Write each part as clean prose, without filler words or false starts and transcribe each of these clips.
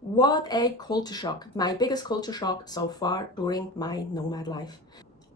What a culture shock. My biggest culture shock so far during my nomad life.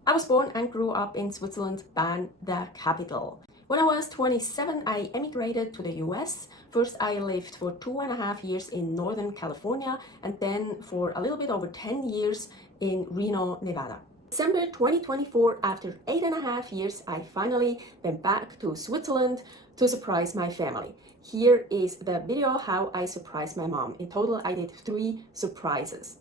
I was born and grew up in Switzerland, Bern, the capital. When I was 27, I emigrated to the US. First, I lived for 2.5 years in Northern California and then for a little bit over 10 years in Reno, Nevada. December 2024, after 8.5 years, I finally went back to Switzerland to surprise my family. Here is the video how I surprised my mom. In total, I did 3 surprises.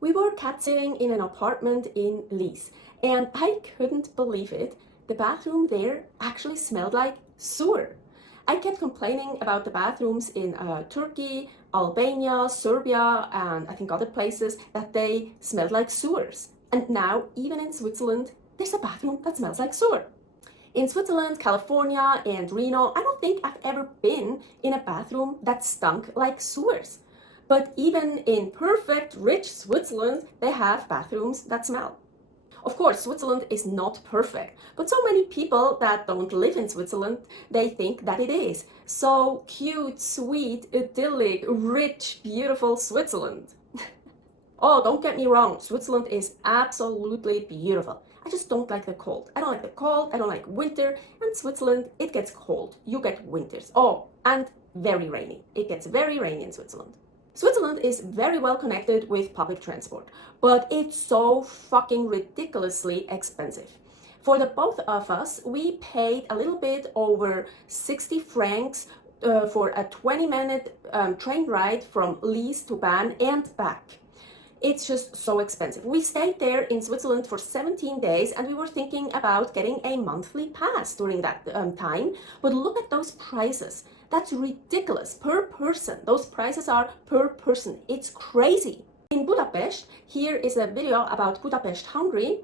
We were cat sitting in an apartment in Lis, and I couldn't believe it. The bathroom there actually smelled like sewer. I kept complaining about the bathrooms in Turkey, Albania, Serbia, and I think other places that they smelled like sewers. And now, even in Switzerland, there's a bathroom that smells like sewer. In Switzerland, California, and Reno, I don't think I've ever been in a bathroom that stunk like sewers. But even in perfect, rich Switzerland, they have bathrooms that smell. Of course, Switzerland is not perfect, but so many people that don't live in Switzerland, they think that it is. So cute, sweet, idyllic, rich, beautiful Switzerland. Oh, don't get me wrong, Switzerland is absolutely beautiful. I just don't like the cold. I don't like the cold, I don't like winter, and Switzerland, it gets cold. You get winters. Oh, and very rainy. It gets very rainy in Switzerland. Switzerland is very well connected with public transport, but it's so fucking ridiculously expensive. For the both of us, we paid a little bit over 60 francs for a 20-minute train ride from Lis to Bern and back. It's just so expensive. We stayed there in Switzerland for 17 days and we were thinking about getting a monthly pass during that time. But look at those prices. That's ridiculous. Per person. Those prices are per person. It's crazy. In Budapest, here is a video about Budapest, Hungary.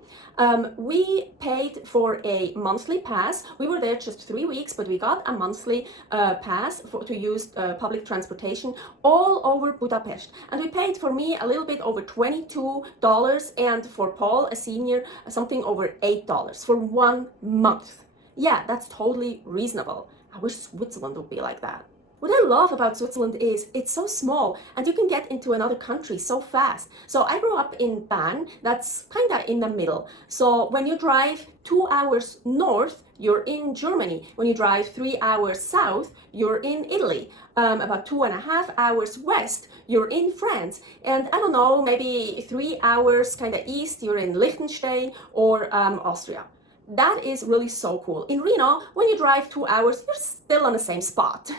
We paid for a monthly pass. We were there just 3 weeks, but we got a monthly pass to use public transportation all over Budapest. And we paid for me a little bit over $22 and for Paul, a senior, something over $8 for 1 month. Yeah, that's totally reasonable. I wish Switzerland would be like that. What I love about Switzerland is it's so small and you can get into another country so fast. So I grew up in Bern, that's kind of in the middle. So when you drive 2 hours north, you're in Germany. When you drive 3 hours south, you're in Italy. About 2.5 hours west, you're in France. And I don't know, maybe 3 hours kind of east, you're in Liechtenstein or Austria. That is really so cool. In Reno, when you drive 2 hours, you're still on the same spot.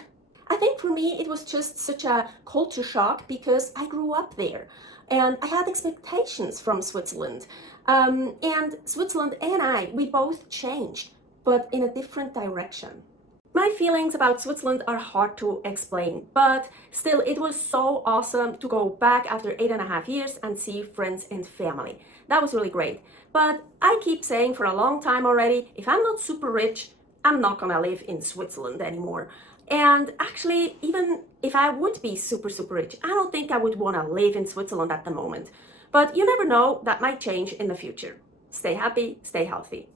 I think for me it was just such a culture shock because I grew up there and I had expectations from Switzerland. And Switzerland and we both changed, but in a different direction. My feelings about Switzerland are hard to explain, but still it was so awesome to go back after 8.5 years and see friends and family. That was really great. But I keep saying for a long time already, if I'm not super rich, I'm not gonna live in Switzerland anymore. And actually, even if I would be super rich, I don't think I would want to live in Switzerland at the moment. But you never know, that might change in the future. Stay happy, stay healthy.